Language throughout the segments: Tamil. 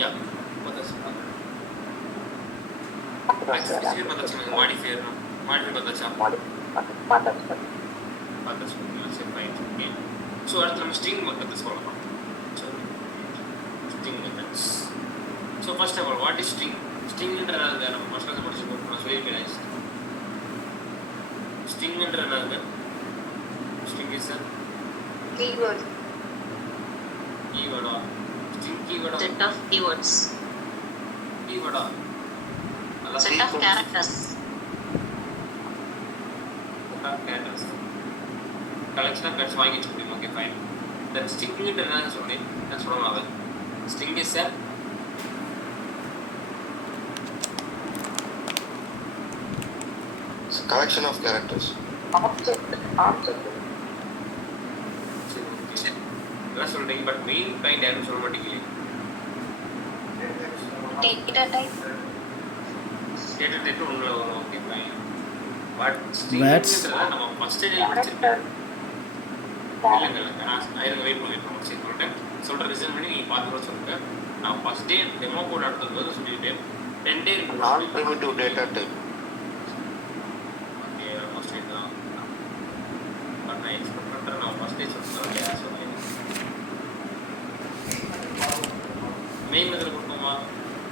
या बताचा एक्सप्रेशन बताचा मॉडिफायर बताचा बताचा से फाइन ओके सो அடுத்து நம்ம ஸ்ட்ரிங் பத்தி சொல்லலாம் so string methods so first of all what is string ஸ்ட்ரிங்ன்றது நம்ம ஃபர்ஸ்ட் கிளாஸ் படிச்சிருக்கோம் நான் சொல்லிருக்கேன் ஸ்ட்ரிங்ன்றது string is a keyword or string keyword set of keywords keyword or set of characters collection of words வாங்கிட்டு இருக்கோம் ஓகே ஃபைன் then string என்ன சொல்றேன் நான் சொல்லலாம் string is a collection of characters object எல்லாம் சொல்றீங்க பட் மெயின் பாயிண்ட் யாரும் சொல்ல மாட்டீங்களே data type டேட்டா டைப் உள்ள வரும் ஓகே ஃபைன் பட் ஸ்ட்ரிங்ன்றத நம்ம ஃபர்ஸ்ட் டே படிச்சிருக்கோம் இல்லங்க நான் ஐரங்க வெயிட் பண்ணிட்டோம் சரி சொல்ற ரிசன் பண்ணி நீங்க பாத்து சொல்லுங்க நான் ஃபர்ஸ்ட் டே டெமோ கோட் எடுத்தது சொல்லிட்டேன் 10 டே non primitive data type okay first day தான் பட் நான் எக்ஸ்பெக்ட் பண்றேன் நான் ஃபர்ஸ்ட் டே சொல்றேன் மெயின் மெத்தட் கொடுப்போமா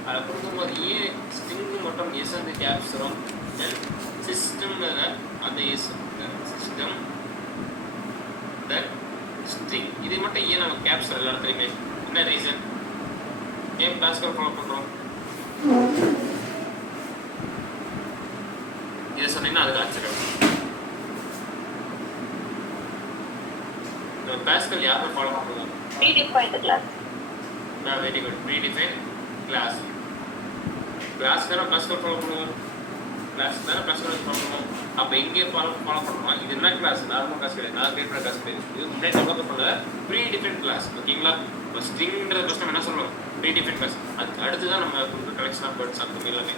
அதை கொடுக்கும்போது ஏன் ஸ்ட்ரிங்கு மட்டும் எஸ் அந்த கேப்ஸ் வரும் சிஸ்டம்ல அந்த எஸ் சிஸ்டம் தட் ஸ்ட்ரிங் இது மட்டும் ஏன் நம்ம கேப்ஸ் எல்லாரும் தெரியுமே என்ன ரீசன் ஏன் கிளாஸ்க்கு ஃபாலோ பண்ணுறோம் இதை சொன்னீங்கன்னா அதுக்கு ஆச்சரியம் நம்ம பாஸ்கல் யாரை ஃபாலோ பண்ணுவோம் predefined class very good predefined class தான பாஸ்கல் ஃபாலோ பண்ணுவோம் கிளாஸ் தான பாஸ்கல் ஃபாலோ பண்ணுவோம் அப்ப எங்கே ஃபாலோ பண்ணுவோம் இது என்ன கிளாஸ் நார்மல் கிளாஸ் கிடையாது நான் கிரியேட் பண்ண கிளாஸ் கிடையாது இது முன்னாடி டெவலப் பண்ண predefined class ஓகேங்களா இப்போ ஸ்ட்ரிங்ன்ற ஃபர்ஸ்ட் என்ன சொல்றோம் predefined class அதுக்கு அடுத்து தான் நம்ம கலெக்ஷன் ஆஃப் வேர்ட்ஸ் அந்த எல்லாமே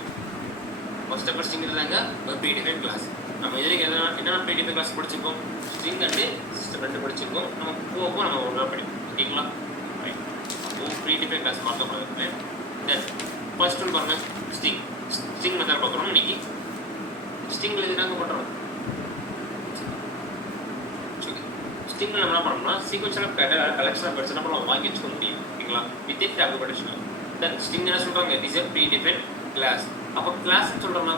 ஃபர்ஸ்ட் ஆஃப் ஸ்ட்ரிங் இருந்தாங்க ஒரு predefined class நம்ம இதுக்கு என்ன predefined class படிச்சிருக்கோம் ஸ்ட்ரிங் அண்ட் சிஸ்டம் ரெண்டு படிச்சிருக்கோம் நம்ம போக நம்ம ஒன்றா படிப்போம் ஓகேங்களா predefined class பார்க்கப்படுது then first one பாருங்க string மெத்தட் பார்க்கறோம் இன்னைக்கு stringல இது நாங்க பண்றோம் stringல நம்ம என்ன பண்ணோம்னா sequence of collection of words நம்ம வாங்கி வச்சுக்க முடியும் ஓகேங்களா with it abbreviation then string என்ன சொல்றாங்க it is a predefined class அப்ப class சொல்றோம்னா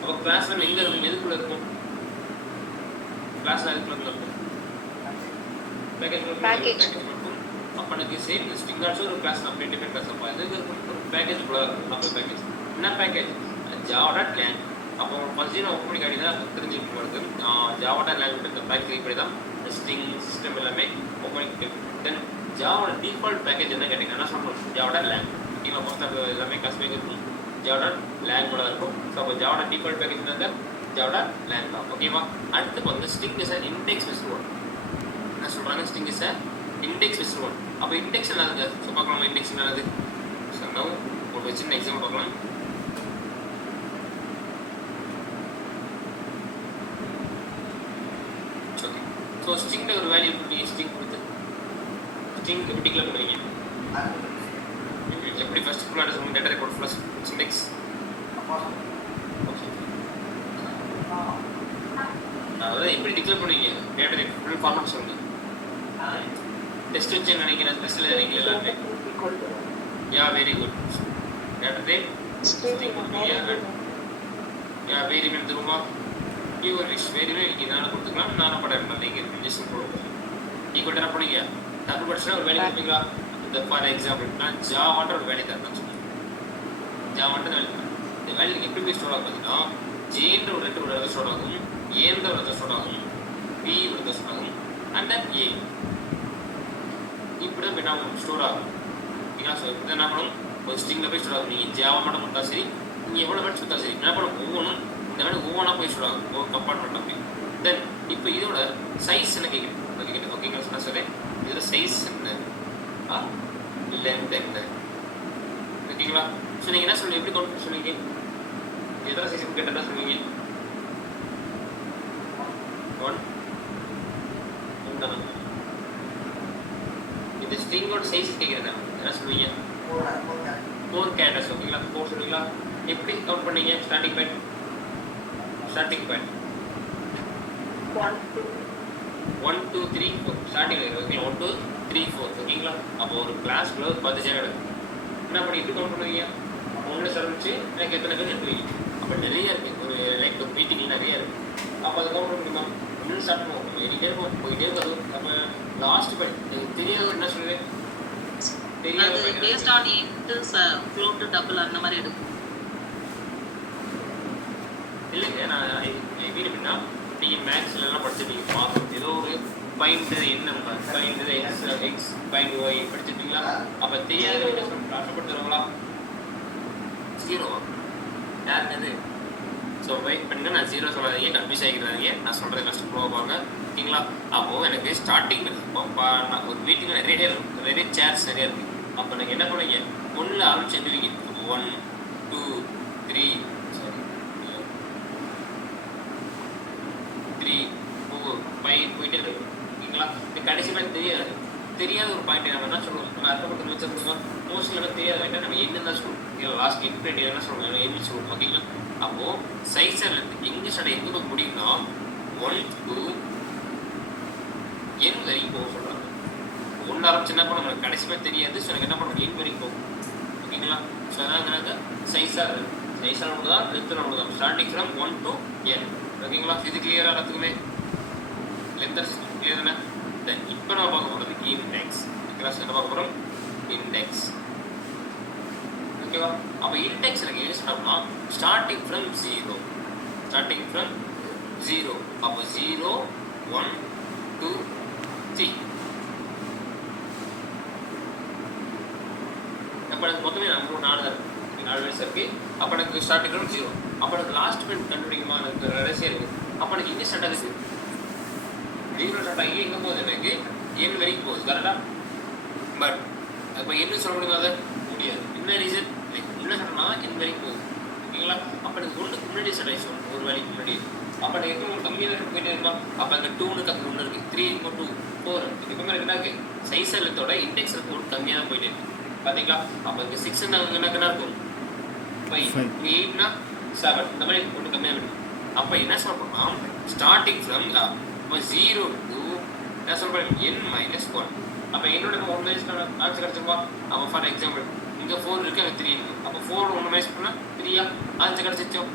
அப்ப classல எங்க இருக்கும் எதுக்குள்ள இருக்கும் classல எதுக்குள்ள இருக்கும் package अपने सेम स्ट्रिंग आल्सो ஒரு கிளாஸ் நம்ம டிஃபரெண்ட் கிளாஸ் அப்ப இது ஒரு பேக்கேஜ் குள்ள நம்ம பேக்கேஜ் என்ன பேக்கேஜ் java.lang அப்போ ஃபர்ஸ்ட் நான் ஓபன் பண்ணி காட்டினா தெரிஞ்சிருக்கும் உங்களுக்கு java.lang இந்த பேக்கேஜ் இப்படி தான் ஸ்ட்ரிங் சிஸ்டம் எல்லாமே ஓபன் பண்ணி தென் java டிஃபால்ட் பேக்கேஜ் என்ன கேட்டிங்க என்ன சொல்றோம் java.lang ஓகேங்களா ஃபர்ஸ்ட் எல்லாமே கிளாஸ் பேக்கேஜ் இருக்கும் java.lang கூட இருக்கும் சோ அப்போ java டிஃபால்ட் பேக்கேஜ் என்னது java.lang தான் ஓகேவா அடுத்து வந்து string is an index based word என்ன சொல்றாங்க string is a index based word அப்ப இன்டெக்ஸ் என்னது சோ பார்க்கலாம் இன்டெக்ஸ் என்னது சோ now ஒரு சின்ன எக்ஸாம்பிள் பார்க்கலாம் ஓகே சோ ஸ்ட்ரிங்ல ஒரு வேல்யூ கொடுத்து ஸ்ட்ரிங் கொடுத்து ஸ்ட்ரிங் எப்படி டிக்ளேர் பண்ணுவீங்க எப்படி first full address data record plus index okay அதாவது எப்படி டிக்ளேர் பண்ணுவீங்க டேட்டா ரெக்கார்ட் ஃபுல் ஃபார்மட் சொல்லுங்க டெஸ்ட் வச்சு நினைக்கிறேன் டெஸ்ட்ல நினைக்கல எல்லாமே யா very good data type string யா வெரி குட் திரும்ப யுவர் விஷ் வெரி வெல் இதான கொடுத்துக்கலாம் நானா படம் நீங்க ஜஸ்ட் போடுங்க ஈக்குவல் என்ன பண்ணீங்க டபுள் பட்ஸ்ல ஒரு வேல்யூ கொடுப்பீங்களா இந்த ஃபார் எக்ஸாம்பிள் நான் ஜாவாட்ட ஒரு வேல்யூ தரேன் சொல்லுங்க ஜாவாட்ட வேல்யூ இந்த வேல்யூ எப்படி ஸ்டோர் ஆகும் பார்த்தீங்கன்னா ஜேன்ற ஒரு ரெண்டு ஒரு ஸ்டோர் ஆகும் ஏன்ற ஒரு ஸ்டோர் ஆகும் பி ஒரு ஸ்டோர் ஆகும் அண்ட் தென் ஏ இப்படி தான் என்ன ஸ்டோர் ஆகும் ஓகேங்களா ஸோ இப்படி என்ன பண்ணும் ஒரு ஸ்ட்ரிங்கில் போய் ஸ்டோர் ஆகும் நீங்கள் ஜாவா மட்டும் கொடுத்தா சரி நீங்கள் எவ்வளோ வேர்ட்ஸ் கொடுத்தா சரி என்ன பண்ணும் ஒவ்வொன்றும் இந்த வேலை ஒவ்வொன்றா போய் ஸ்டோர் ஆகும் ஒரு கம்பார்ட்மெண்ட் போய் தென் இப்போ இதோட சைஸ் என்ன கேட்குறேன் ஓகேங்களா நான் சொல்கிறேன் இதோட சைஸ் என்ன லென்த் என்ன ஓகேங்களா ஸோ நீங்கள் என்ன சொல்லுவீங்க எப்படி கவுண்ட் சொல்லுவீங்க எதோட சைஸ் கேட்டால் சொல்லுவீங்க 1 இந்த ஸ்ட்ரிங் ஸ்ட்ரிங்கோட சைஸ் கேட்குறேன் என்ன சொல்லுவீங்க 4 கேரக்டர்ஸ் ஓகேங்களா 4 சொல்லுவீங்களா எப்படி கவுண்ட் பண்ணீங்க ஸ்டார்டிங் பாயிண்ட் 1 2 3 4 ஸ்டார்டிங் ஓகே 1 2 3 4 ஓகேங்களா அப்போ ஒரு கிளாஸ்க்குள்ள ஒரு 10 சேனல் இருக்கு என்ன பண்ணிட்டு கவுண்ட் பண்ணுவீங்க ஒன்று ஆரம்பிச்சு எனக்கு எத்தனை பேர் எடுத்துவீங்க அப்போ நிறைய இருக்கு ஒரு லைக் ஒரு மீட்டிங் நிறைய இருக்கு அப்போ அதை கவுண்ட் பண்ண முடியுமா இன்னும் ஸ்டார்ட் பண்ணுவோம் நம்ம எண்ணிட்டே இருப்போம் போயிட்டே இருக்காது நம்ம லாஸ்ட் பாயிண்ட் தெரியாத என்ன சொல்லுவேன் தெரியாத based on int float double அந்த மாதிரி எடுக்கும் இல்லைங்க நான் எப்படி அப்படின்னா நீங்கள் மேக்ஸ்லாம் படிச்சிருப்பீங்க பார்க்கணும் ஏதோ ஒரு பாயிண்ட் என்ன பாயிண்ட் எக்ஸ் பாயிண்ட் ஒய் படிச்சிருப்பீங்களா அப்போ தெரியாத கஷ்டப்படுத்துறவங்களா 0 யாருன்னு ஸோ வெயிட் பண்ணுங்க நான் 0 சொல்லாதீங்க கன்ஃபியூஸ் ஆகிக்கிறாங்க நான் சொல்கிறது கஷ்டம் போவாங்க ஓகேங்களா அப்போது எனக்கு ஸ்டார்டிங் நான் ஒரு மீட்டிங்கில் நிறைய சேர்ஸ் நிறைய இருக்குது அப்போ எனக்கு என்ன பண்ணுவீங்க ஒன்றில் ஆரம்பிச்சு எழுதுவீங்க 1 2 3 3 4 5 போயிட்டே இருக்கு ஓகேங்களா கடைசி பாயிண்ட் தெரியாத ஒரு பாயிண்ட் நம்ம என்ன சொல்லுவோம் நம்ம அர்த்தப்பட்டு வச்சா சொல்லுவோம் மோஸ்ட்லி நம்ம தெரியாத பாயிண்ட் நம்ம என்ன சொல்லுவோம் லாஸ்ட் இன்ஃபினிட்டி என்ன சொல்லுவோம் என்ன சொல்லுவோம் ஓகேங்களா அப்போது சைஸில் இங்கிலீஷோட எங்கே போய் முடியும்னா 1 2 n வரைக்கும் போக சொல்கிறாங்க ஒன்று ஆரம்பிச்சு என்ன பண்ண நம்மளுக்கு கடைசி பாயிண்ட் தெரியாது ஸோ எனக்கு என்ன பண்ணணும் n வரைக்கும் போகும் ஓகேங்களா ஸோ அதான் சைஸாக ஒன்று தான் லென்த்து ஒன்று தான் ஸ்டார்டிங் ஃப்ரம் 1 to n ஓகேங்களா இது கிளியராக எல்லாத்துக்குமே லென்த் கிளியர் தானே தென் இப்போ நம்ம பார்க்க போகிறது இண்டெக்ஸ் கிளாஸ் என்ன பார்க்க போகிறோம் இண்டெக்ஸ் ஓகேவா அப்போ இண்டெக்ஸ் எனக்கு யூஸ் பண்ணோம்னா ஸ்டார்டிங் ஃப்ரம் 0 அப்போ 0 1 2 3 அப்போ எனக்கு மொத்தமே நம்ம 4 வேஸ் இருக்குது அப்போ எனக்கு ஸ்டார்டிங் ஃப்ரம் 0 அப்போ எனக்கு லாஸ்ட் பாயிண்ட் கண்டுபிடிக்குமா எனக்கு ரகசியம் இருக்குது அப்போ எனக்கு இங்கே ஸ்டார்ட் ஆகுது 0 ஸ்டார்ட் ஆகி எங்கே போகுது எனக்கு n வரைக்கும் போகுது கரெக்டாக பட் அப்போ என்ன சொல்ல முடியுமா அதை முடியாது என்ன ரீசன் என்ன சொன்னால் n வரைக்கும் போகுது ஓகேங்களா அப்போ எனக்கு ஒன்றுக்கு முன்னாடி ஸ்டார்ட் ஆகிடுச்சு ஒரு வேலைக்கு முன்னாடி அப்போ எனக்கு எப்போ கம்மியாக போயிட்டே இருக்கலாம் அப்போ அங்கே 2 அங்கே 1 இருக்குது 3 4 4 எப்பவுமே எனக்கு என்ன இருக்குது சைஸ் எழுத்தோட இண்டெக்ஸ் ஒரு கம்மியாக தான் போயிட்டே இருக்கு பார்த்தீங்களா அப்போ இங்கே 6 என்ன இருக்கும் 5 8னா 7 இந்த மாதிரி ஒன்று கம்மியாக இருக்கும் அப்போ என்ன சொல்கிறோம்னா ஸ்டார்டிங் ஃப்ரம் இப்போ 0 to என்ன சொல்கிறேன் n-1 அப்போ என்னோட 1 மைனஸ் ஆன்சர் கிடச்சிருப்பா அப்போ ஃபார் எக்ஸாம்பிள் இங்கே 4 இருக்குது அங்கே 3 இருக்குது அப்போ 4 1 மைனஸ் பண்ணால் 3 ஆன்சர் கிடச்சிச்சோம்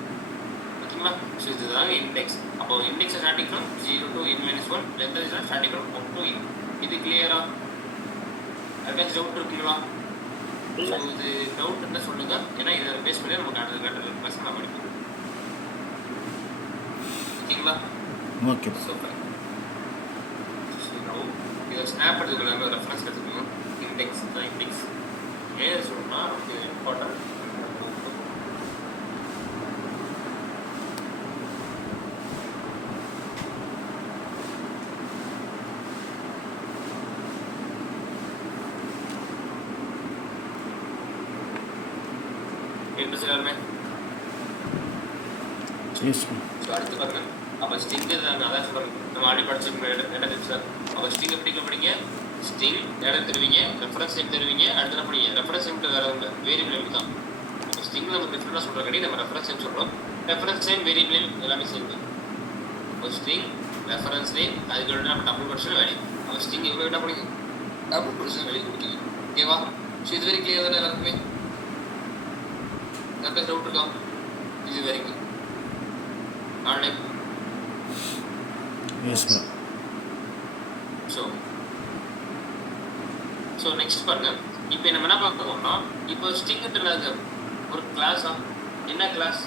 ஓகேங்களா ஸோ இதுதாங்க இண்டெக்ஸ் அப்போ index starting from 0 to n-1 length is starting from 1 to n இது கிளியரா யாருக்காச்சும் டவுட் இருக்குங்களா ஸோ இது டவுட் இருந்தால் சொல்லுங்க ஏன்னா இதை பேஸ் பண்ணி நமக்கு அடுத்த கிளாஸ் நான் படிப்போம் ஓகேங்களா ஓகே சூப்பர் ஸோ இதை ஸ்னாப் எடுத்துக்கலாம் ரெஃபரன்ஸ் எடுத்துக்கணும் இண்டெக்ஸ் தான் இண்டெக்ஸ் ஏன் சொல்லணும்னா நமக்கு இம்பார்ட்டன்ட் எல்லாருமே ஸோ அடுத்து பாருங்க அப்போ ஸ்டிங் நான் அதான் சொல்கிறேன் நம்ம ஆடி படிச்சிருக்கோம் இடம் சார் அப்போ ஸ்டிங் எப்படி படிங்க ஸ்டிங் இடம் தருவீங்க ரெஃபரன்ஸ் டைம் தருவீங்க அடுத்து என்ன படிங்க ரெஃபரன்ஸ் டைம் வேறு வேரியபிள் டைம் தான் இப்போ ஸ்டிங் நமக்கு டிஃப்ரெண்டாக சொல்கிற கட்டி நம்ம ரெஃபரன்ஸ் டைம் சொல்கிறோம் ரெஃபரன்ஸ் டைம் வேரியபிள் எல்லாமே சேர்ந்து ஒரு ஸ்டிங் ரெஃபரன்ஸ் டைம் அதுக்கு நம்ம டபுள் பர்சன்ட் வேல்யூ அப்போ ஸ்டிங் எவ்வளோ என்ன படிங்க டபுள் பர்சன்ட் வேல்யூ கொடுத்தீங்க ஓகேவா ஸோ இது வரைக்கும் கிளியர் தானே எல்லாருக்குமே யாருக்கா டவுட் இருக்கா இது வரைக்கும் ஆன்லைன் ஸோ நெக்ஸ்ட் பாருங்க இப்போ நம்ம என்ன பார்க்க போறோம்னா இப்போ ஸ்ட்ரிங்ன்றது ஒரு கிளாஸா என்ன class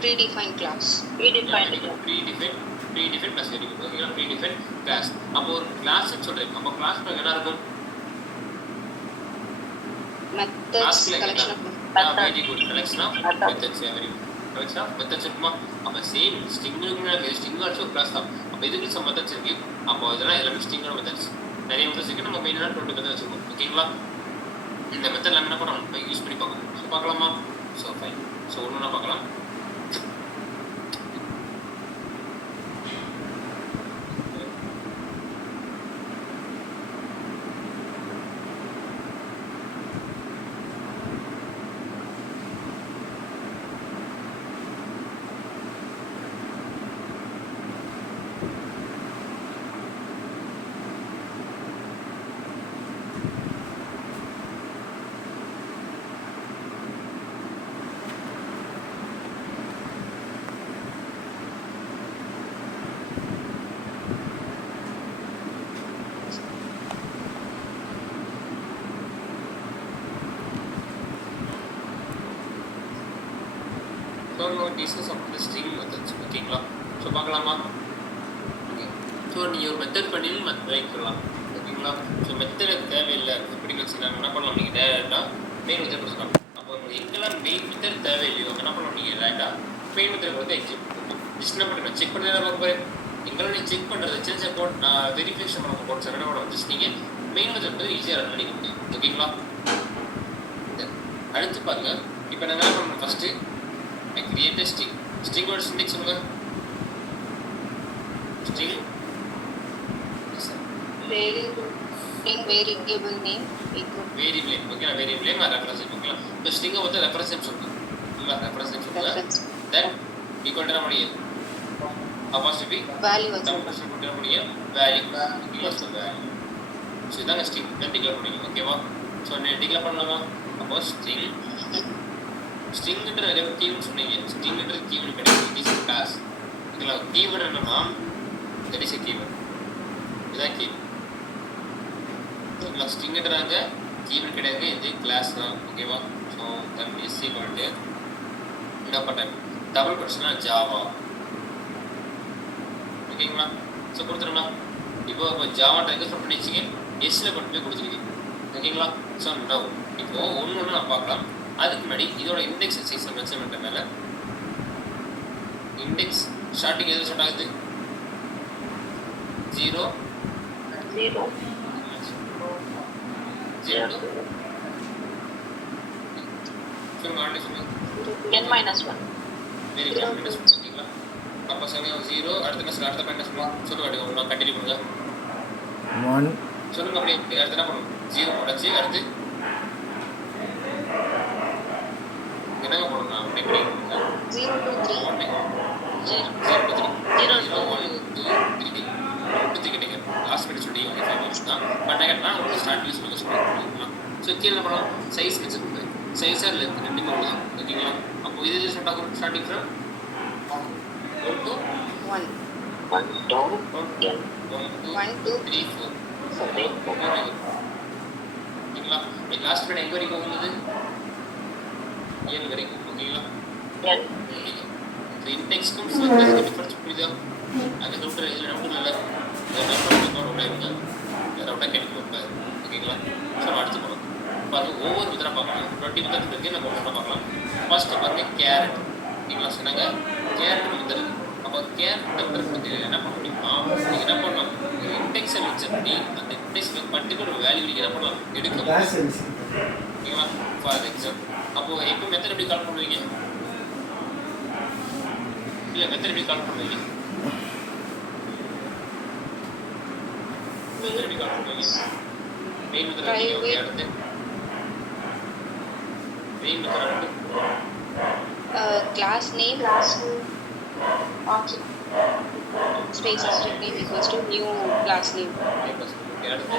predefined class predefined class ஓகேங்களா predefined class அப்போ ஒரு கிளாஸ்னு சொல்றேன் அப்போ கிளாஸ் என்ன இருக்கும் methods collection of very good collection of methods very good collection of methods இருக்குமா அப்போ same string string also class தான் அப்போ இதுக்கு சம் மெத்தட்ஸ் இருக்கு அப்போ இதெல்லாம் எல்லாமே ஸ்ட்ரிங்கோட மெத்தட்ஸ் நிறைய மெத்தட்ஸ் இருக்கு நம்ம மெயினாக 20 மெத்தட் வச்சுருக்கோம் ஓகேங்களா இந்த மெத்தட் என்ன பண்ணணும் இப்போ யூஸ் பண்ணி பார்க்கணும் ஸோ பார்க்கலாமா ஸோ ஃபைன் ஸோ ஒன்றுனா பார்க்கலாம் don't know details of the string methods. ஓகேங்களா? ஸோ பார்க்கலாமா? ஓகே. ஸோ நீங்கள் ஒரு மெத்தட் பண்ணி வைக்கலாம். ஓகேங்களா? ஸோ மெத்தட் தேவையில்லை எப்படி வச்சுன்னா என்ன பண்ணலாம், நீங்கள் டேரெக்டாக மெயின் மெத்தட் கொடுக்கலாம். அப்போ எங்கெல்லாம் மெயின் மெத்தட் தேவையில்லையோ என்ன பண்ணலாம், நீங்கள் டேரெக்டாக மெயின் மெத்தட் வந்து எக்ஸிக்யூட் பண்ணலாம். ஜஸ்ட் என்ன பண்ணுறேன், செக் பண்ணி தான் பார்க்க போகிறேன். எங்களை நீங்கள் செக் பண்ணுறது சின்ன கோட் நான் வெரிஃபிகேஷன் பண்ண கோட்ஸ் என்ன பண்ண ஜஸ்ட் நீங்கள் மெயின் மெத்தட் வந்து ஈஸியாக ரன் பண்ணிக்க முடியும். ஓகேங்களா? அடுத்து பாருங்க, இப்போ நான் என்ன பண்ணணும், ஃபஸ்ட்டு கிரியேட் ஸ்ட்ரிங். ஸ்ட்ரிங்கோட சின்டெக்ஸ் சொல்லுங்க. String variable name variable. Okay, நான் வேரியபிள் நேம் ரெஃபரன்ஸ் கொடுக்கலாம். இந்த ஸ்ட்ரிங்கை வந்து ரெஃபரன்ஸ் நேம் சொல்லுங்க. இல்லை ரெஃபரன்ஸ் நேம் சொல்லுங்க. தென் ஈக்குவல் டு முடியும் அப்பாசிட்டி வேல்யூ வந்து கம்பல்சரி கொடுக்க முடியும் value equals to value. So இதாங்க ஸ்ட்ரிங் டிக்ளேர் பண்ணிக்கலாம். ஓகேவா? ஸோ நான் டிக்ளேர் பண்ணலாமா? அப்போ ஸ்ட்ரிங்ன்ற நிறைய கீவேர்ட் சொன்னீங்க. ஸ்ட்ரிங்ன்ற கீவேர்ட் கிடையாது, இட் இஸ் கிளாஸ். இதில் கீவேர்ட் என்னன்னா தட் இஸ் எ கீவேர்ட். இதான் கீவேர்ட். இதில் ஸ்ட்ரிங்ன்றாங்க கீவேர்ட் கிடையாது, இது கிளாஸ் தான். ஓகேவா? ஸோ தன் இஸ் ஈக்குவல் டு என்ன பண்ணேன் டபுள் கொட்ஸ்னா ஜாவா. ஓகேங்களா? ஸோ கொடுத்துருங்களா? இப்போ ஜாவா டைக்கு ஸ்டார்ட் பண்ணி வச்சுங்க, எஸ்ஸில் கொண்டு போய் கொடுத்துருக்கீங்க. ஓகேங்களா? ஸோ நவ் இப்போது ஒன்று ஒன்று நான் பார்க்கலாம். அதுக்கு முன்னாடி இதோட இண்டெக்ஸ் சைஸ் மென்ஷன் பண்ணுறதுனால இண்டெக்ஸ் ஸ்டார்டிங் எது ஸ்டார்ட் ஆகுது 0 0 n-1 வெரி குட் மைனஸ். ஓகேங்களா? அப்போ சொல்லுங்க 0 அடுத்த மைனஸ் சொல்லுங்க. நான் கண்டினியூ பண்ணுங்க 1 சொல்லுங்க. அப்படியே அடுத்து என்ன பண்ணணும், 0 போட்டாச்சு. அடுத்து என்னங்க போடணும், அப்படி எப்படி 0 to 3 கேட்டீங்க லாஸ்ட் மினிட் சொல்லி தான் பட் நான் உங்களுக்கு ஸ்டார்ட் யூஸ் பண்ண சொல்லுங்கள். ஸோ கீழே என்ன பண்ணலாம், சைஸ் மென்ஷன் பண்ணுறது. சைஸாக இல்லை ரெண்டுமே ஒன்று தான். ஓகேங்களா? அப்போ இது ஸ்டார்டிங் ஃப்ரம் 1 to 1 1 2 3 4. ஓகேங்களா? லாஸ்ட் மினிட் எங்கே வரைக்கும் வந்தது, 7 வரைக்கும். ஓகேங்களா? இன்டெக்ஸ்க்கும் டிஃபரன்ஸ் புரியுதா? அந்த கவுண்டர் இதில் நம்பர் இல்லை, ரவுட்டாக கிடைக்கும். ஓகேங்களா? ஸோ அடுத்து போகலாம். பாருங்கள் ஒவ்வொரு மெத்தடாக பார்க்கலாம். 20 மெத்தட் இருக்குது, நம்ம ஒவ்வொரு பார்க்கலாம். ஃபர்ஸ்ட்டு பாருங்கள் கேரட். ஓகேங்களா? சொன்னாங்க கேரட் மெத்தட். அப்போ கேரட் மெத்தட் பற்றி என்ன பண்ண முடியுமா, நீங்கள் என்ன பண்ணலாம், இன்டெக்ஸை வச்சு பண்ணி அந்த இன்டெக்ஸில் பர்டிகுலர் வேல்யூ நீங்கள் என்ன பண்ணலாம் எடுக்கலாம். ஓகேங்களா? ஃபார் எக்ஸாம்பிள் அப்போது எப்போ மெத்தட் எப்படி கால் பண்ணுவீங்க, இல்லை மெத்தட் எப்படி கால் பண்ணுவீங்க, மெத்தட் எப்படி கால் பண்ணுவீங்க, மெயின் மெத்தட் ஓகே. அடுத்து மெயின் மெத்தட் அடுத்து class name space object name equals to new class name. Okay. அடுத்து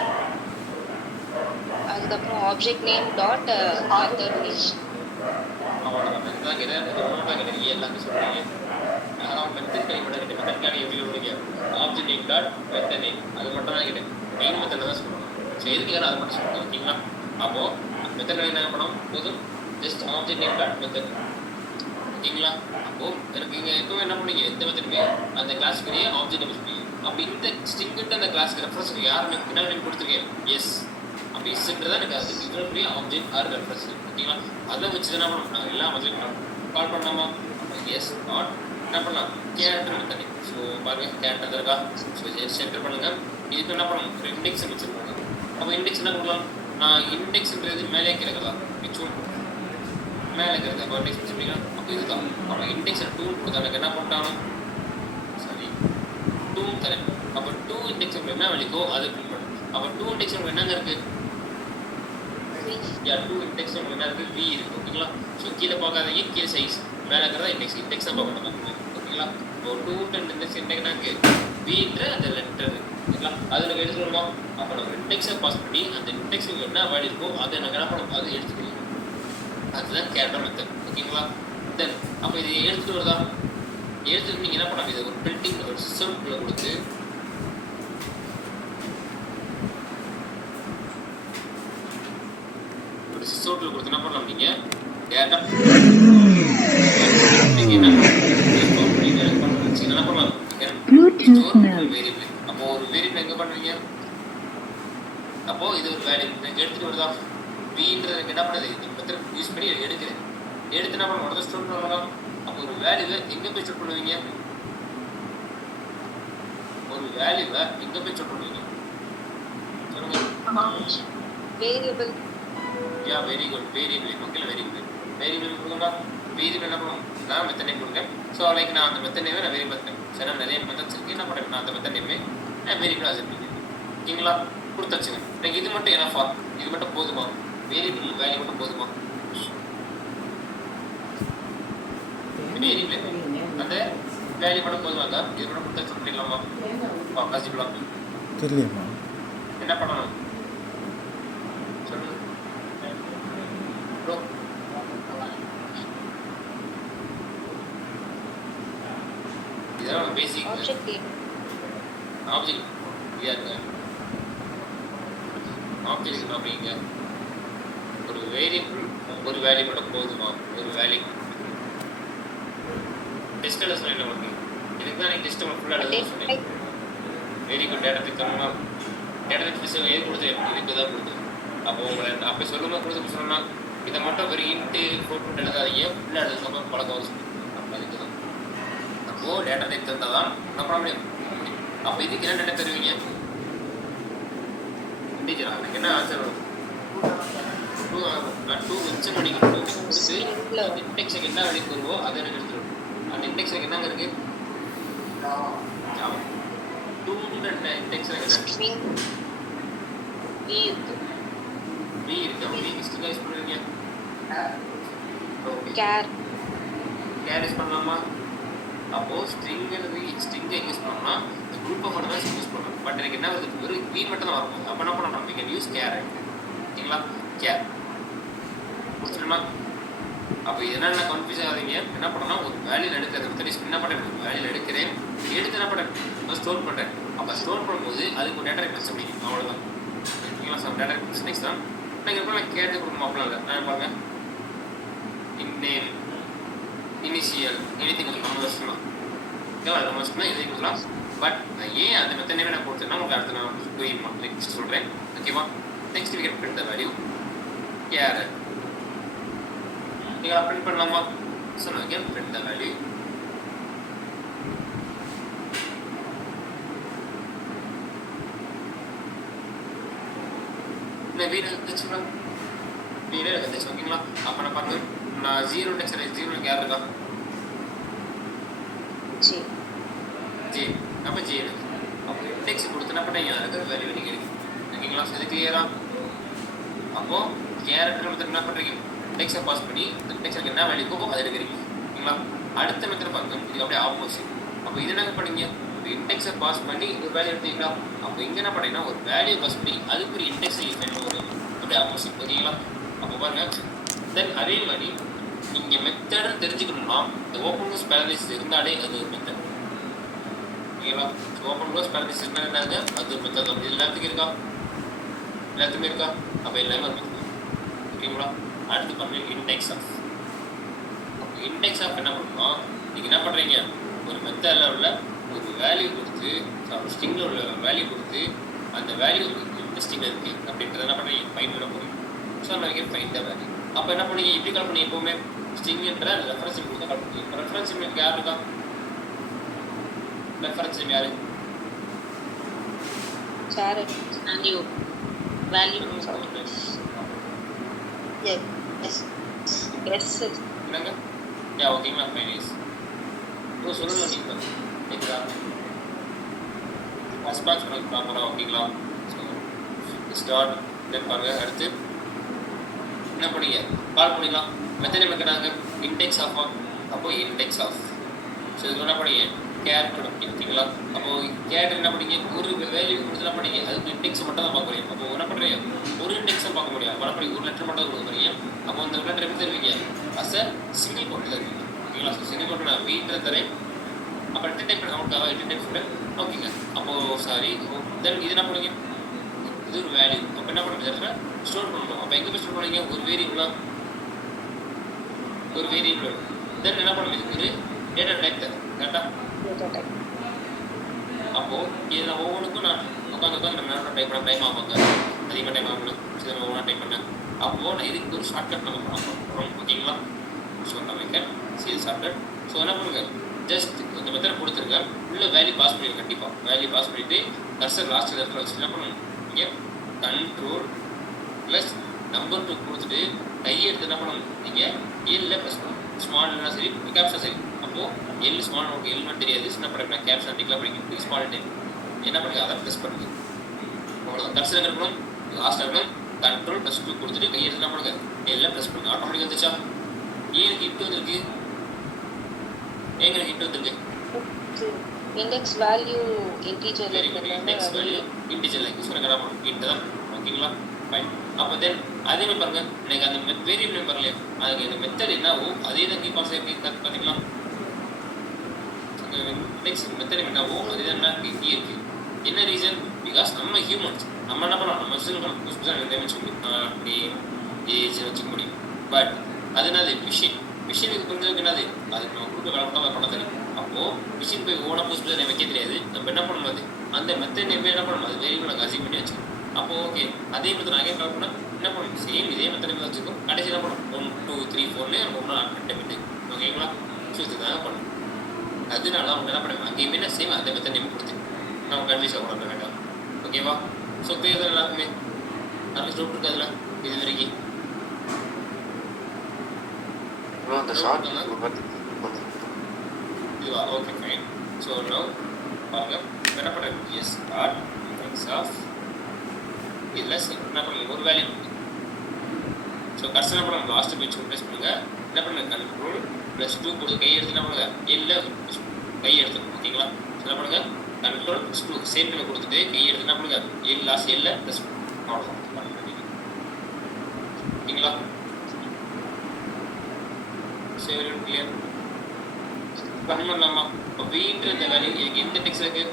அதுக்கப்புறம் object name dot method name. அவ்வளோதான். இதுதான் கிடையாது எல்லாமே சொல்கிறீங்க. ஆனால் மெத்தட் கைப்பட கிட்ட மெத்தட் கார்டு எப்படி விடுங்க, object name dot method name அது மட்டும் தான் கிடையாது. மெயின் மெத்தட் தான் சொல்லணும். ஸோ எதுக்கு அதை மட்டும் சொல்லுங்கள். ஓகேங்களா? அப்போது மெத்தட் என்ன பண்ணணும், போதும் just object name dot method. ஓகேங்களா? அப்போது எனக்கு இங்கே எப்போவும் என்ன பண்ணீங்க, எந்த மெத்தடுமே அந்த கிளாஸுக்குரிய ஆப்ஜெக்ட் நேம் சொல்லுவீங்க. அப்போ இந்த ஸ்ட்ரிங்கிட்ட அந்த கிளாஸுக்கு ரெஃபரன்ஸ் யாருன்னு என்ன நேம் கொடுத்துருக்கேன், எஸ். அப்போ எஸ்ன்றதான் எனக்கு அது இதனுடைய ஆப்ஜெக்ட் ஆர் ரெஃபரன்ஸ். ஓகேங்களா? அதை வச்சு என்ன பண்ணணும், நான் எல்லா மெத்தடும் கால் பண்ணலாமா, எஸ் நாட் என்ன பண்ணலாம் கேரக்டர் மெத்தட். ஸோ பாருங்கள் கேரக்டர் இருக்கா, ஸோ எஸ் என்டர் பண்ணுங்கள். இதுக்கு என்ன பண்ணணும், ஒரு இண்டெக்ஸ் வச்சுருப்பாங்க. அப்போ இண்டெக்ஸ் என்ன கொடுக்கலாம், நான் இண்டெக்ஸ்ன்றது மேலே இருக்கிறதா மிச்சம் மேலே இருக்கிறது. அப்போ இண்டெக்ஸ் வச்சுருப்பீங்க. அப்போ இதுதான் அப்போ இண்டெக்ஸில் 2 கொடுத்தா எனக்கு என்ன பண்ணிட்டானோ சரி 2 தரேன். அப்போ 2 இண்டெக்ஸ் என்ன வலிக்கோ அதை பிரிண்ட் பண்ணும். அப்போ 2 இண்டெக்ஸ் என்னங்க இருக்குது, 2 இண்டெக்ஸ் என்ன இருக்குது, வி இருக்குது. ஓகேங்களா? ஸோ கீழே பார்க்காதீங்க, கீழே சைஸ் மேலே இருக்கிறதா இண்டெக்ஸ் தான் பார்க்கணும். ஓகேங்களா? இப்போ 2 இண்டெக்ஸ் என்னன்னா வின்ற அந்த லெட்டர். ஓகேங்களா? அதில் எடுத்துக்கணுமா, அப்போ நம்ம இண்டெக்ஸை பாஸ் பண்ணி அந்த இண்டெக்ஸுக்கு என்ன வேல்யூ இருக்கோ அதை எனக்கு என்ன பண்ணணும், அதை எடுத்துக்கணும். அதுதான் கேரக்டர் மெத்தட். ஓகேங்களா? தென் அப்போ இது எடுத்துகிட்டு வருதா, எடுத்துட்டு நீங்கள் என்ன பண்ணலாம், இதை ஒரு பிரிண்டிங் ஒரு சிஸ்டம்குள்ளே கொடுத்து ஒரு சிஸ்டம்குள்ளே கொடுத்து என்ன பண்ணலாம், நீங்கள் டேட்டா என்ன ஸ்டோர் பண்ணி என்ன பண்ணலாம் Bluetooth mode. வேரியபிள். அப்போ ஒரு வேரியபிள் எங்க பண்ணுவீங்க? அப்போ இது ஒரு வேரியபிள் எடுத்துட்டு வருதா bன்றதுக்கு என்ன பண்ணுது இந்த மெத்தட் யூஸ் பண்ணி எடுக்கிறேன். எடுத்து என்ன பண்ண உடனே ஸ்டோர் பண்ணலாம். அப்போ ஒரு வேல்யூவை எங்க போய் ஸ்டோர் பண்ணுவீங்க? ஒரு வேல்யூவை எங்க போய் ஸ்டோர் பண்ணுவீங்க சொல்லுங்க. Variable. Yeah very good. Variable ஓகேல வேரியபிள். வேரியபிள் கொடுங்க. வேரியபிள் என்ன பண்ணும்? நான் மெத்தட் நேம் கொடுங்க. ஸோ லைக் நான் அந்த மெத்தட் நேமே நான் வேரியபிள் மெத்தட். சரி நான் நிறைய மெத்தட்ஸ் இருக்கு. என்ன பண்ணுறேன் நான் அந்த மெத்தட் நேமே நான் வேரியபிள் அசைன் பண்ணிக்கிறேன். ஓகேங்களா? கொடுத்தாச்சுங்க. எனக்கு இது மட்டும் என்ன ஃபார் இது மட்டும் போதுமா? வேரியபிள் வேல்யூ மட்டும் போதுமா? வேரியபிள் அந்த வேல்யூ மட்டும் போதுமாக்கா? இது மட்டும் கொடுத்தாச்சு பண்ணிடலாமா? பாசிபிளா? தெரியலையம்மா. என்ன பண்ணணும் சொல்லுங்க ப்ரோ. இதெல்லாம் பேசிக் Object name. ஆப்ஜெக்ட் யாருங்க ஆப்ஜெக்ட் அப்படிங்க ஒரு வேரியபிள் ஒரு வேல்யூ மட்டும் போதுமா? ஒரு வேல்யூ டெஸ்ட் எழுத சொன்னீங்க உங்களுக்கு. இதுக்கு தான் நீங்கள் டெஸ்ட் ஃபுல்லாக எழுத சொன்னீங்க. Very good. டேட்டா பிக் பண்ணலாம். டேட்டா பிக் எது கொடுத்து இதுக்கு தான் கொடுத்து. அப்போ உங்களை அப்போ சொல்லுங்க கொடுத்து சொன்னா இதை மட்டும் வெறும் இன்ட்டு ஃபோட்டோ எழுதாதீங்க. ஃபுல்லாக எழுதுக்கப்புறம் பழக்கம் சொல்லி அதுக்கு தான். அப்போது டேட்டா டைப் தந்தால் தான் என்ன பண்ண முடியும். அப்போ இதுக்கு என்ன டேட்டா தருவீங்க? இண்டிஜரா எனக்கு என்ன ஆன்சர் வரும்? 2 ஆகும். நான் 2 வச்சு பண்ணிக்கிறேன். கொடுத்து அந்த இண்டெக்ஸுக்கு என்ன வேல்யூ வருவோ அதை எனக்கு எடுத்துருவோம். அந்த இண்டெக்ஸுக்கு என்னங்க இருக்கு? 2 இண்டெக்ஸில் என்ன String. B இருக்கு. B இருக்கு. அப்போ B ஸ்ட்ரிங் யூஸ் பண்ணுவீங்க. Okay Char. கேர் யூஸ் பண்ணலாமா? அப்போது ஸ்ட்ரிங்கிறது ஸ்ட்ரிங்கை யூஸ் பண்ணோம்னா இந்த குரூப்பை மட்டும் தான் யூஸ் பண்ணணும். பட் எனக்கு என்ன வருது வெறும் பி மட்டும் தான் வரும். அப்போ என்ன பண்ணணும்? நீங்கள் யூஸ் கேர் ஓகேங்களா? கேர் முடிச்சிடணுமா? அப்போ இதெல்லாம் நான் கன்ஃபியூஸ் ஆகாதீங்க. என்ன பண்ணணும்னா ஒரு வேல்யூ எடுக்கிறது மெத்தட் என்ன பண்ணுறேன்? ஒரு வேல்யூ எடுக்கிறேன். எடுத்து என்ன பண்ணுறேன்? ஸ்டோர் பண்ணுறேன். அப்போ ஸ்டோர் பண்ணும்போது அதுக்கு ஒரு டேட்டா ரெஃபரன்ஸ் முடியும். அவ்வளோதான். ஓகேங்களா? சார் டேட்டா ரெஃபரன்ஸ் நெக்ஸ்ட் தான் நான் எப்போ நான் கேட்டு கொடுக்கணும் அப்படிலாம் இல்லை. நான் பாருங்க நேம் இனிஷியல் எனிதிங் நம்ம வச்சுக்கலாம். ஓகேவா? நம்ம வச்சுக்கலாம் எதையும் கொடுக்கலாம். பட் நான் ஏன் அந்த மெத்தட் நேமே நான் கொடுத்தேன்னா உங்களுக்கு அடுத்து நான் நெக்ஸ்ட் சொல்கிறேன். ஓகேவா? Next we can print the value கேர். நீங்கள் பிரிண்ட் பண்ணலாமா? சொன்னாங்க பிரிண்ட் த வேல்யூ. இல்லை வீடு இருந்துச்சுங்களா? வீடே இருந்துச்சு. ஓகேங்களா? அப்போ நான் பாருங்க நான் 0 டெக்ஸ்ட் 0 கேர் இருக்கா? J. ஜே அப்போ ஜே இருக்கு. அப்போ இண்டெக்ஸ் கொடுத்தனா பண்ணீங்க அதுக்கு வேல்யூ நீங்கள் இருக்கு. ஓகேங்களா? இது கிளியரா? அப்போது கேரக்டர் மெத்தட் என்ன பண்ணுறீங்க? இண்டெக்ஸை பாஸ் பண்ணி இந்த இண்டெக்ஸுக்கு என்ன வேல்யூ இருக்கோ அதை எடுக்கிறீங்க. ஓகேங்களா? அடுத்த மெத்தட் பாருங்க இது அப்படியே ஆப்போசிட். அப்போ இது என்ன பண்ணீங்க? ஒரு இண்டெக்ஸை பாஸ் பண்ணி ஒரு வேல்யூ எடுத்தீங்களா? அப்போ இங்கே என்ன பண்ணீங்கன்னா ஒரு வேல்யூ பாஸ் பண்ணி அதுக்கு ஒரு இண்டெக்ஸை ஒரு அப்படியே ஆப்போசிட். ஓகேங்களா? அப்போ பாருங்க தென் அதே மாதிரி நீங்கள் மெத்தட் தெரிஞ்சுக்கணும்னா இந்த ஓப்பன் க்ளோஸ் பேரலைஸ் இருந்தாலே அது ஒரு மெத்தட். ஓகேங்களா? ஓப்பன் க்ளோஸ் பேரலைஸ் இருந்தால் என்னது? அது ஒரு மெத்தட். அப்படி எல்லாத்துக்கும் இருக்கா? எல்லாத்துக்குமே இருக்கா? அப்போ எல்லாமே ஒரு மெத்தட். ஓகேங்களா? அடுத்து பண்ணுறீங்க இண்டெக்ஸ் ஆஃப். அப்போ இண்டெக்ஸ் ஆஃப் என்ன பண்ணணும்? நீங்கள் என்ன பண்ணுறீங்க? ஒரு மெத்தடில் உள்ள ஒரு வேல்யூ கொடுத்து ஸ்ட்ரிங்கில் உள்ள வேல்யூ கொடுத்து அந்த வேல்யூ இந்த ஸ்ட்ரிங்கில் இருக்குது அப்படின்றத என்ன பண்ணுறீங்க? ஃபைண்ட் பண்ண போகிறீங்க. ஸோ நம்ம ஃபைண்ட் த வேல்யூ. அப்போ என்ன பண்ணீங்க? இப்படி கால் பண்ணி எப்போவுமே ஸ்ட்ரிங்ன்ற ரெஃபரன்ஸ் கொடுத்து கால் பண்ணுறீங்க. இப்போ ரெஃபரன்ஸ் இமேஜ் யார் இருக்கா? ரெஃபரன்ஸ் நேம் யாரு? Char. Value. Value. Yes. Yes. Yes. என்னங்க? யா ஓகேங்களா? ஃபைனிஸ் ஓ சொல்லணும் நீங்கள் கேட்குதா? ஃபஸ்ட் பாக்ஸ் பண்ண ப்ராப்பராக ஓகேங்களா? ஸ்டார்ட் தென் பாருங்கள். அடுத்து என்ன பண்ணீங்க? கால் பண்ணிக்கலாம். மெத்தட் நேம் இருக்கிறாங்க இண்டெக்ஸ் ஆஃபா. அப்போது இண்டெக்ஸ் ஆஃப். ஸோ இது என்ன பண்ணீங்க? கேர் ஓகேங்களா? அப்போது கேர் என்ன பண்ணீங்க? ஒரு வேல்யூ கொடுத்து என்ன பண்ணீங்க? அதுக்கு இண்டெக்ஸ் மட்டும் தான் பார்க்க முடியும். அப்போ என்ன பண்ணுறீங்க? ஒரு இண்டெக்ஸை பார்க்க முடியும். அப்போ பண்ணி ஒரு லெட்டர் மட்டும் கொடுக்க போகிறீங்க. அப்போ அந்த லெட்டர் எப்படி தருவீங்க? அஸ் அ சிங்கிள் போட்டு தருவீங்க. ஓகேங்களா? ஸோ சிங்கிள் போட்டு நான் வீட்டில் தரேன். அப்போ ரிட்டன் டைப் அவுட்காக ரிட்டன் டைப் சொல்கிறேன். ஓகேங்க. அப்போது சாரி தென் இது என்ன பண்ணுங்க? இது ஒரு வேல்யூ. அப்போ என்ன பண்ண இடத்துல ஸ்டோர் பண்ணணும். அப்போ எங்கே போய் ஸ்டோர் பண்ணுவீங்க? ஒரு வேரியபிளாக ஒரு வேரியபிள். தென் என்ன பண்ணுவீங்க? ஒரு டேட்டா டைப் கரெக்டாக. data type. அப்போது இதில் ஒவ்வொன்றுக்கும் நான் உட்காந்து நம்ம டைப் பண்ண டைம் ஆகுங்க, அதிகமாக டைம் ஆகணும். சரி நம்ம ஒவ்வொன்றா டைப் பண்ணேன். அப்போது நான் இதுக்கு ஒரு ஷார்ட்கட் நம்ம பண்ண போகிறோம். ஓகேங்களா? ஸோ நம்ம கேன் சி ஷார்ட்கட். ஸோ என்ன பண்ணுங்க, ஜஸ்ட் இந்த மெத்தட் கொடுத்துருக்கேன், உள்ள வேல்யூ பாஸ் பண்ணிடுங்க. கண்டிப்பாக வேல்யூ பாஸ் பண்ணிவிட்டு கர்சர் லாஸ்ட் இடத்துல வச்சு என்ன பண்ணணும், இங்கே கண்ட்ரோல் ப்ளஸ் நம்பர் 2 கொடுத்துட்டு கையை எடுத்து என்ன பண்ணணும், நீங்கள் எல்லில் ப்ரெஸ் பண்ணணும். ஸ்மால்னா சரி கேப்ஷன் சரி. அப்போது எல் ஸ்மால் உங்களுக்கு எல்னு தெரியாது, சின்ன படம் கேப்ஷன் டிக்ளேர் பண்ணிக்கிட்டு ஸ்மால் டைம் என்ன பண்ணுங்க, அதை ப்ரெஸ் பண்ணுங்க. அவ்வளோதான். கர்சர் இருக்கணும், லாஸ்ட் இருக்கணும். கண்ட்ரோல் ப்ளஸ் 2 கொடுத்துட்டு கையை எடுத்து என்ன பண்ணுங்க, எல்லாம் ப்ரெஸ் பண்ணுங்க. ஆட்டோமேட்டிக் வந்துச்சா? ஏன் ஹிட் வந்துருக்கு? ஏங்க ஹிட் வந்துருக்கு? Index value integer very good. Index value integer like சொல்ல கடை பண்ணும் இன்ட்டு தான். ஓகேங்களா? ஃபைன். அப்போ தென் அதே மாதிரி பாருங்க, எனக்கு அந்த வேரியபிள் நம்பர் இல்லையா, அதுக்கு இந்த மெத்தட் என்னவோ அதே தான் கீ பாஸ் ஆகிருக்கு. பார்த்தீங்களா? இண்டெக்ஸ் மெத்தட் என்னவோ அதே தான் என்ன கீ இருக்குது. என்ன ரீசன்? பிகாஸ் நம்ம ஹியூமன்ஸ் நம்ம என்ன பண்ணலாம், நம்ம புதுசாக வச்சுக்க முடியும், நேம் ஏஜ் வச்சுக்க முடியும். பட் அது என்னது மிஷின். மிஷினுக்கு வந்து என்னது, அதுக்கு நம்ம கொடுக்க வேலை தான் பண்ண தெரியும். அப்போது மிஷின் போய் ஓனா புதுசு நேம் வைக்க தெரியாது. நம்ம என்ன பண்ணணும், அது அந்த மெத்தட் நேம் என்ன பண்ணணும், அது வேரியபிள் நாங்கள் அசைன் பண்ணி வச்சுக்கணும். அப்போது ஓகே அதே மெத்தட் நாங்கள் கால் பண்ணால் என்ன பண்ணணும், சேம் இதே மெத்தட் நேம் வச்சுக்கோம். கடைசி என்ன பண்ணணும், 1 2 3 4 ஒன்றா அட்டமெண்ட். ஓகேங்களா? ஸோ இதுதான் பண்ணணும். அதனால அவங்க என்ன பண்ணுவாங்க, அங்கேயுமே என்ன சேம் அந்த மெத்தட் நேம் கொடுத்து நம்ம கன்ஃபியூஸ் ஆகக்கூடாது வேண்டாம். ஓகேவா? ஸோ தெரியுது எல்லாருக்குமே. நம்ம ஸ்டோப் இருக்குது அதில் இது வரைக்கும் அந்த ஷார்ட் இதுவா? Okay fine. ஸோ நவ் பாருங்க என்ன பண்ணுறது, எஸ் ஆர் எக்ஸ் ஆஃப் இதில் என்ன பண்ணுங்க, ஒரு வேல்யூ இருக்குது. ஸோ கடைசி என்ன பண்ணுங்க, லாஸ்ட்டு பேஜ் ப்ரெஸ் பண்ணுங்க. என்ன பண்ணுங்க, கண்ட்ரோல் ப்ளஸ் 2 கொடுத்து கை எடுத்து என்ன பண்ணுங்க, எல்லாம் கை எடுத்துக்கணும். ஓகேங்களா? என்ன பண்ணுங்க, கண்ட்ரோல் ப்ளஸ் 2 சேம் பண்ணி கொடுத்துட்டு கை எடுத்து என்ன பண்ணுங்க, எல் லாஸ்ட் எல்ல ப்ளஸ் அவ்வளோதான். ஓகேங்களா? சரி கிளியர் பண்ணலாமா? இப்போ வீட்டு இந்த வேல்யூ எனக்கு எந்த டெக்ஸ்ட் இருக்கு,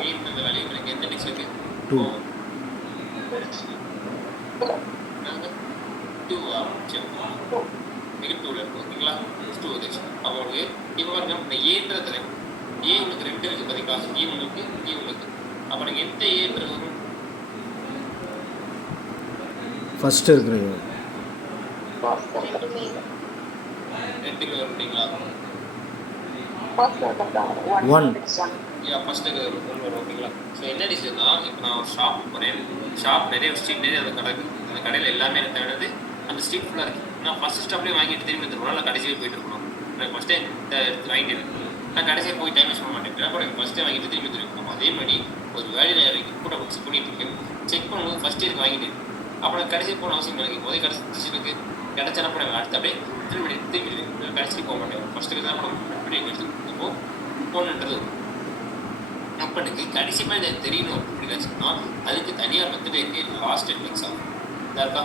வீட்டு இந்த வேல்யூ எனக்கு எந்த டெக்ஸ்ட் இருக்கு, 2 நாங்கள் 2 சரி நெகட்டிவ் 2ல இருக்கும். ஓகேங்களா? 2 வந்துச்சு. அப்போ உங்களுக்கு இப்போ பாருங்க, இந்த ஏன்றதுல ஏ உங்களுக்கு 2 இருக்குது பார்த்தீங்களா, ஏ உங்களுக்கு ஏ உங்களுக்கு. அப்போ எனக்கு எந்த ஏன்றது வரும், ஃபஸ்ட்டு இருக்கிறது ரெண்டுமே 2 வரும். இல்லைங்களா? first one 1 ஃபஸ்ட்டு ஒன்று வரும். ஓகேங்களா? ஸோ என்ன ரீசன்னா, இப்போ நான் ஒரு ஷாப் போகிறேன், ஷாப் நிறைய ஸ்ட்ரீட் நிறைய அந்த கடை இருக்குது. அந்த கடையில் எல்லாமே எனக்கு தேவையானது அந்த ஸ்ட்ரீட் ஃபுல்லாக இருக்குது. நான் ஃபஸ்ட் ஸ்டாப்லேயே வாங்கிட்டு திரும்பி வந்துருக்கணும், இல்லை கடைசியாக போயிட்டு இருக்கணும். நான் ஃபஸ்ட்டே எடுத்து வாங்கிட்டு நான் கடைசியாக போய் டைம் வேஸ்ட் பண்ண மாட்டேன். என்ன பண்ணுறேன், ஃபஸ்ட்டே வாங்கிட்டு திரும்பி வந்துருக்கணும். அதே மாதிரி ஒரு வேலையில் கூட செக் பண்ணிட்டு இருக்கேன். செக் பண்ணும்போது ஃபஸ்ட் இயருக்கு வாங்கிட்டு அப்புறம் கடைசியாக போன அவசியம் எனக்கு போதே கடைசிக்கு கிடச்சா போனேன். அடுத்து அப்படியே திரும்பி கடைசிக்கு போக மாட்டேன். ஃபஸ்ட்டுக்கு தான் அப்படி எடுத்து இப்போது ஃபோன்ன்றது அப்போ எனக்கு கடைசியாக இதை தெரியணும் அப்படின்னு வச்சுக்கணும். அதுக்கு தனியாக மெத்தட் இருக்குது, லாஸ்ட் அண்ட் எக்ஸாம் இருக்கா.